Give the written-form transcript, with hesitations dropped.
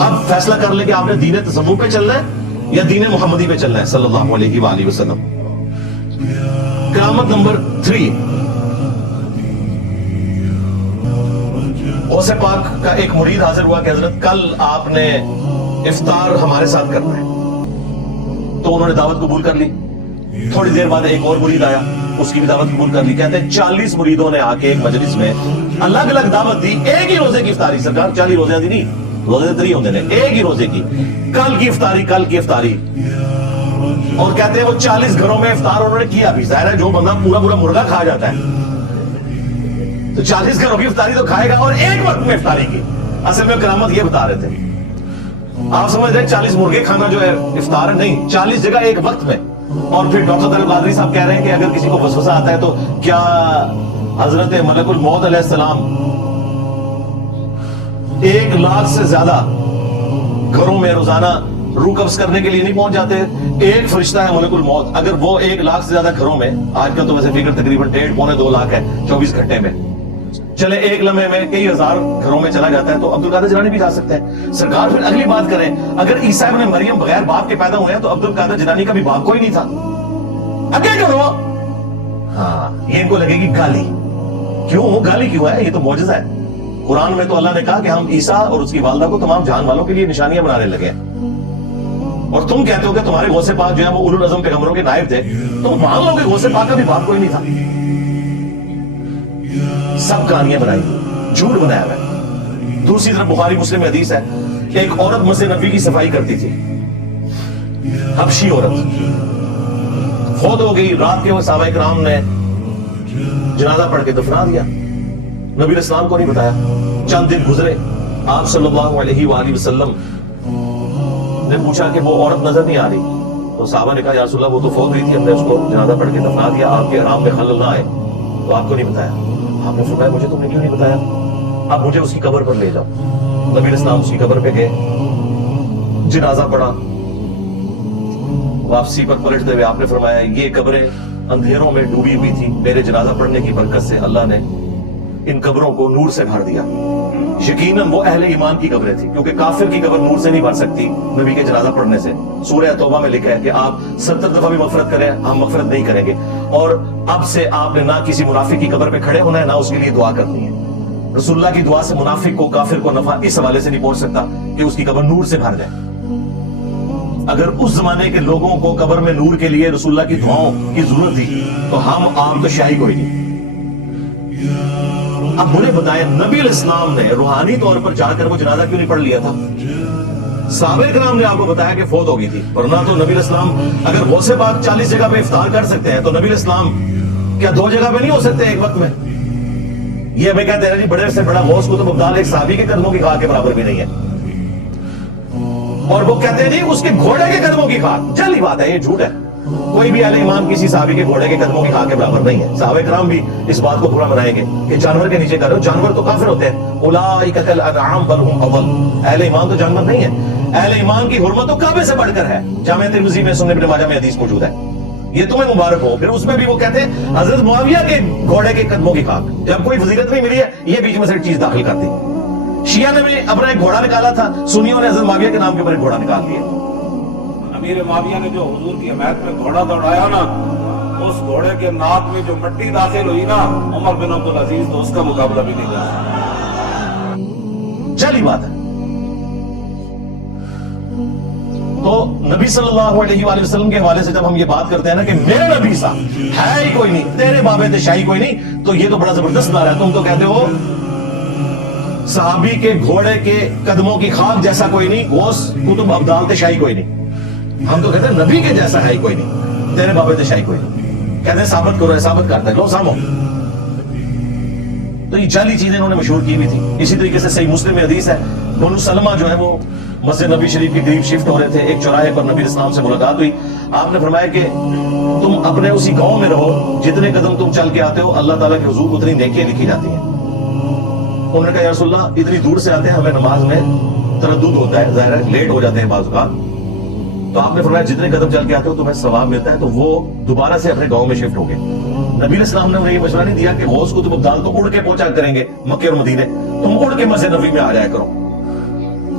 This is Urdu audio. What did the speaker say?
اب فیصلہ کر لیں کہ آپ نے دین تصوف پہ چلنا ہے یا دین محمدی پہ چلنا ہے صلی اللہ علیہ وآلہ وسلم. کرامت نمبر 3، غوث پاک کا ایک مرید حاضر ہوا کہ حضرت کل آپ نے افطار ہمارے ساتھ کرنا ہے. تو انہوں نے دعوت قبول کر لی. تھوڑی دیر بعد ایک اور مرید آیا، اس کی بھی دعوت قبول کر لی. کہتے ہیں 40 مریدوں نے آ کے ایک مجلس میں الگ الگ دعوت دی. ایک ہی روزے کی افطاری. سرکار 40 روزے دی نہیں، روزے 3 ہوتے ہیں، ایک ہی روزے کی. کل کی افطاری، کل کی افطاری. اور کہتے ہیں وہ 40 گھروں میں افطار انہوں نے کیا بھی. ظاہر ہے جو بندہ پورا پورا مرغا کھا جاتا ہے تو 40 گھروں کی افطاری تو کھائے گا، اور ایک وقت میں افطاری کی. اصل میں کرامت یہ بتا رہے تھے. آپ سمجھ رہے ہیں 40 مرغے کھانا جو ہے افطار ہے؟ نہیں، 40 جگہ ایک وقت میں. اور پھر ڈاکٹر طارق القادری صاحب کہہ رہے ہیں کہ اگر کسی کو وسوسہ آتا ہے تو کیا حضرت ملک الموت علیہ السلام 1 لاکھ سے زیادہ گھروں میں روزانہ روح قبض کرنے کے لیے نہیں پہنچ جاتے؟ ایک فرشتہ ہے ملک الموت، اگر وہ 1 لاکھ سے زیادہ گھروں میں، آج کل تو ویسے فکر تقریباً 1.5-2 لاکھ ہے 24 گھنٹے میں، چلے ایک لمحے میں کئی ہزار گھروں میں چلا جاتا ہے تو عبدالقادر جیلانی بھی جا سکتے ہیں. سرکار پھر اگلی بات کریں، اگر عیسیٰ ابن مریم بغیر باپ کے پیدا ہوئے ہیں تو عبدالقادر جیلانی کا بھی باپ کوئی نہیں تھا. اب کیا کرو؟ ہاں، یہ ان کو لگے گی گالی. کیوں گالی کیوں ہے؟ یہ تو معجزہ ہے. قرآن میں تو اللہ نے کہا کہ ہم عیسیٰ اور اس کی والدہ کو تمام جہان والوں کے لیے نشانیاں بنانے لگے. اور تم کہتے ہو کہ تمہارے غوث پاک جو ہے وہ اولو العزم پیغمبروں کے نائب تھے. تم مان لو کہ غوث پاک کا بھی باپ کوئی نہیں تھا. سب کہانیاں بنائی، جھوٹ بنایا ہوا ہے. دوسری طرف بخاری مسلم میں حدیث ہے کہ ایک عورت مسجد نبوی کی صفائی کرتی تھی، حبشی عورت فوت ہو گئی. رات کے وہ صحابہ کرام نے جنازہ پڑھ کے دفنا دیا. نبی علیہ السلام کو نہیں بتایا. چند دن گزرے، آپ صلی اللہ علیہ وآلہ وسلم نے پوچھا کہ وہ عورت نظر نہیں آ رہی. تو صحابہ نے کہا یا رسول اللہ وہ تو فوت ہوئی تھی، ہم نے اس کو جنازہ پڑھ کے دفنا دیا، آپ کے آرام میں خلل نہ آئے تو آپ کو نہیں بتایا. آپ نے فرمایا مجھے تم نے کیوں نہیں بتایا؟ اب مجھے اس کی قبر پر لے جاؤ. نبی علیہ السلام اس کی قبر پہ گئے، جنازہ پڑھا. واپسی پر پلٹتے ہوئے آپ نے فرمایا یہ قبریں اندھیروں میں ڈوبی ہوئی تھی، میرے جنازہ پڑھنے کی برکت سے اللہ نے ان قبروں کو نور سے بھر دیا. یقیناً وہ اہل ایمان کی قبریں تھی، کیونکہ کافر کی قبر نور سے نہیں بھر سکتی نبی کے جنازہ پڑھنے سے. سورہ توبہ میں لکھا ہے کہ آپ 70 دفعہ بھی مغفرت کریں، ہم مغفرت نہیں کریں گے. اور اب سے آپ نے نہ کسی منافق کی قبر پہ کھڑے ہونا ہے، نہ اس کے لیے دعا کرنی ہے. رسول اللہ کی دعا سے منافق کو، کافر کو نفع اس حوالے سے نہیں پہنچ سکتا کہ اس کی قبر نور سے بھر جائے. اگر اس زمانے کے لوگوں کو قبر میں نور کے لیے رسول اللہ کی دعاؤں کی ضرورت تھی تو ہم آپ تو شاہی کوئی نہیں. اب مجھے بتائیں نبی علیہ السلام نے روحانی طور پر جا کر وہ جنازہ کیوں نہیں پڑھ لیا تھا؟ صحابہ کرام نے آپ کو بتایا کہ فوت ہو گئی تھی. ورنہ تو نبی علیہ السلام اگر غوث پاک 40 جگہ پہ افطار کر سکتے ہیں تو نبی علیہ السلام کیا 2 جگہ پہ نہیں ہو سکتے ایک وقت میں؟ یہ ہمیں کہتے ہیں جی بڑے سے بڑا غوث قطب ابدال ایک صحابی کے قدموں کی خاک کے برابر بھی نہیں ہے. اور وہ کہتے ہیں جی اس کے گھوڑے کے قدموں کی خاک. جعلی بات ہے، یہ جھوٹ ہے. کوئی بھی اہل ایمان کسی صحابی کے گھوڑے کے قدموں کی خاک کے برابر نہیں ہے. صحابہ کرام بھی اس بات کو برا منائیں گے کہ جانور کے نیچے کر رہے ہو. جانور تو کافر ہوتے ہیں. اولئک کالانعام بل هم اضل. اہل ایمان تو جانور نہیں ہے. اہل ایمان کی حرمت تو کعبے سے بڑھ کر ہے. جامع ترمذی میں، سنن ابن ماجہ میں حدیث موجود ہے. یہ تمہیں مبارک ہو. پھر اس میں بھی وہ کہتے ہیں حضرت معاویہ کے گھوڑے کے قدموں کی خاک. جب کوئی فضیلت نہیں ملی ہے یہ بیچ میں سے چیز داخل کر دی. شیعہ نے بھی اپنا ایک گھوڑا نکالا تھا، سنیوں نے حضرت معاویہ کے نام کے اوپر ایک گھوڑا نکال دیا. امیر معاویہ نے جو حضور کی حمایت میں گھوڑا دوڑایا نا، اس گھوڑے کے ناک میں جو مٹی داخل ہوئی نا، عمر بن عبدالعزیز تو اس کا مقابلہ بھی نہیں کر سکتا. چلی بات ہے. تو نبی صلی اللہ علیہ وآلہ وسلم کے حوالے سے جب ہم یہ بات کرتے ہیں نا کہ میرے نبی سا ہے ہی کوئی نہیں، تیرے بابے تے شاہی کوئی نہیں، تو یہ تو بڑا زبردست نعرہ ہے. تم تو کہتے ہو صحابی کے گھوڑے کے قدموں کی خاک جیسا کوئی نہیں، غوث قطب ابدال تے شاہی کوئی نہیں. ہم تو کہتے ہیں نبی کے جیسا ہے ہی کوئی نہیں، تیرے بابے تے شاہی کوئی نہیں. کہتے ہیں ثابت کرو، ثابت کرتا ہے، لو سامو. تو یہ جعلی چیزیں انہوں نے مشہور کی ہوئی تھی. اسی طریقے سے صحیح مسلم میں حدیث ہے، بنو سلمہ جو ہے وہ مسجد نبی شریف کے قریب شفٹ ہو رہے تھے. ایک چوراہے پر نبی اسلام سے ملاقات ہوئی. آپ نے فرمایا کہ تم اپنے اسی گاؤں میں رہو، جتنے قدم تم چل کے آتے ہو اللہ تعالیٰ کے حضور اتنی نیکیاں لکھی جاتی ہیں. انہوں نے کہا یا رسول اللہ اتنی دور سے آتے ہیں، ہمیں نماز میں تردد ہوتا ہے، ظاہر ہے لیٹ ہو جاتے ہیں بعض اوقات. تو آپ نے فرمایا جتنے قدم چل کے آتے ہو تمہیں ثواب ملتا ہے. تو وہ دوبارہ سے اپنے گاؤں میں شفٹ ہو گئے. نبی علیہ السلام نے انہیں یہ مشورہ نہیں دیا کہ غوث قطب ابدال تو اڑ کے پہنچا کریں گے مکے اور مدینے، تم اڑ کے مسجد نبوی میں آ جایا کرو.